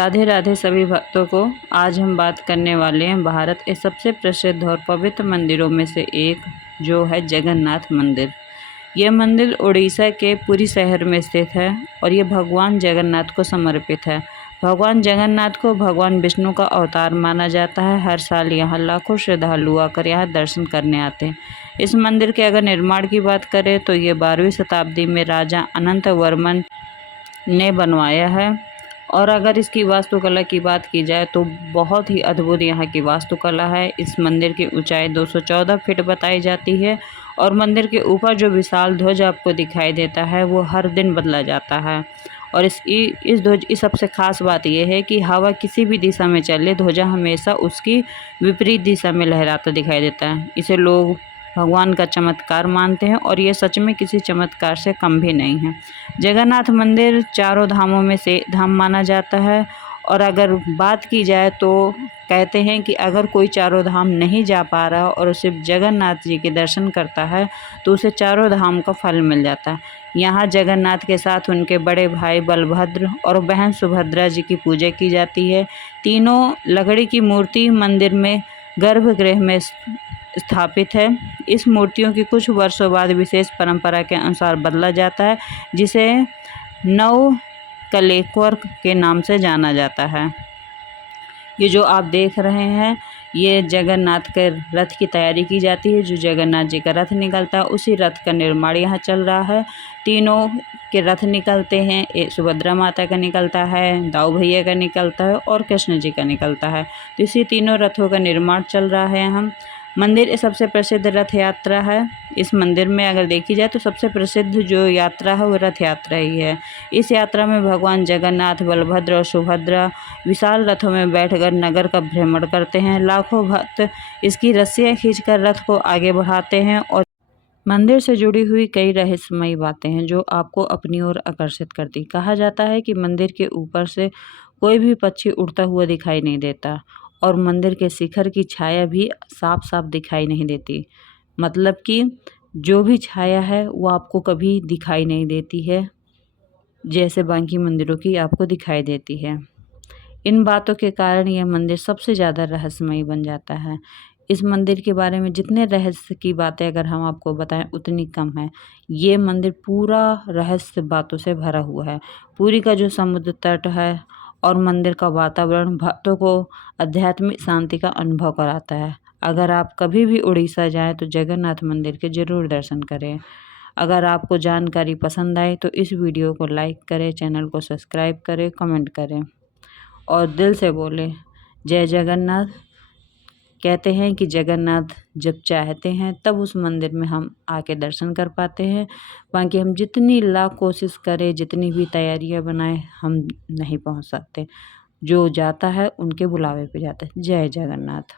राधे राधे सभी भक्तों को। आज हम बात करने वाले हैं भारत के सबसे प्रसिद्ध और पवित्र मंदिरों में से एक जो है जगन्नाथ मंदिर। यह मंदिर उड़ीसा के पुरी शहर में स्थित है और ये भगवान जगन्नाथ को समर्पित है। भगवान जगन्नाथ को भगवान विष्णु का अवतार माना जाता है। हर साल यहाँ लाखों श्रद्धालु आकर यहाँ दर्शन करने आते हैं। इस मंदिर के अगर निर्माण की बात करें तो ये 12वीं शताब्दी में राजा अनंत वर्मन ने बनवाया है। और अगर इसकी वास्तुकला की बात की जाए तो बहुत ही अद्भुत यहाँ की वास्तुकला है। इस मंदिर की ऊंचाई 214 फीट बताई जाती है और मंदिर के ऊपर जो विशाल ध्वज आपको दिखाई देता है वो हर दिन बदला जाता है। और इस ध्वज की सबसे खास बात यह है कि हवा किसी भी दिशा में चले, ध्वजा हमेशा उसकी विपरीत दिशा में लहराता दिखाई देता है। इसे लोग भगवान का चमत्कार मानते हैं और ये सच में किसी चमत्कार से कम भी नहीं है। जगन्नाथ मंदिर चारों धामों में से धाम माना जाता है। और अगर बात की जाए तो कहते हैं कि अगर कोई चारों धाम नहीं जा पा रहा और उसे जगन्नाथ जी के दर्शन करता है तो उसे चारों धाम का फल मिल जाता है। यहाँ जगन्नाथ के साथ उनके बड़े भाई बलभद्र और बहन सुभद्रा जी की पूजा की जाती है। तीनों लकड़ी की मूर्ति मंदिर में गर्भगृह में स्थापित है। इस मूर्तियों की कुछ वर्षों बाद विशेष परंपरा के अनुसार बदला जाता है, जिसे नव कलेश्वर के नाम से जाना जाता है। ये जो आप देख रहे हैं ये जगन्नाथ के रथ की तैयारी की जाती है। जो जगन्नाथ जी का रथ निकलता है उसी रथ का निर्माण यहाँ चल रहा है। तीनों के रथ निकलते हैं, एक सुभद्रा माता का निकलता है, दाऊ भैया का निकलता है और कृष्ण जी का निकलता है। तो इसी तीनों रथों का निर्माण चल रहा है। हम मंदिर सबसे प्रसिद्ध रथ यात्रा है। इस मंदिर में अगर देखी जाए तो सबसे प्रसिद्ध जो यात्रा है वो रथ यात्रा ही है। इस यात्रा में भगवान जगन्नाथ, बलभद्र और सुभद्रा विशाल रथों में बैठकर नगर का भ्रमण करते हैं। लाखों भक्त इसकी रस्सियाँ खींचकर रथ को आगे बढ़ाते हैं। और मंदिर से जुड़ी हुई कई रहस्यमयी बातें हैं जो आपको अपनी ओर आकर्षित करती। कहा जाता है कि मंदिर के ऊपर से कोई भी पक्षी उड़ता हुआ दिखाई नहीं देता और मंदिर के शिखर की छाया भी साफ साफ दिखाई नहीं देती। मतलब कि जो भी छाया है वो आपको कभी दिखाई नहीं देती है जैसे बाकी मंदिरों की आपको दिखाई देती है। इन बातों के कारण यह मंदिर सबसे ज़्यादा रहस्यमयी बन जाता है। इस मंदिर के बारे में जितने रहस्य की बातें अगर हम आपको बताएं उतनी कम है। ये मंदिर पूरा रहस्य बातों से भरा हुआ है। पुरी का जो समुद्र तट है और मंदिर का वातावरण भक्तों को आध्यात्मिक शांति का अनुभव कराता है। अगर आप कभी भी उड़ीसा जाएं तो जगन्नाथ मंदिर के ज़रूर दर्शन करें। अगर आपको जानकारी पसंद आए तो इस वीडियो को लाइक करें, चैनल को सब्सक्राइब करें, कमेंट करें और दिल से बोलें जय जगन्नाथ। कहते हैं कि जगन्नाथ जब चाहते हैं तब उस मंदिर में हम आके दर्शन कर पाते हैं। बाकी हम जितनी लाख कोशिश करें, जितनी भी तैयारियां बनाएं, हम नहीं पहुंच सकते। जो जाता है उनके बुलावे पे जाता है। जय जगन्नाथ।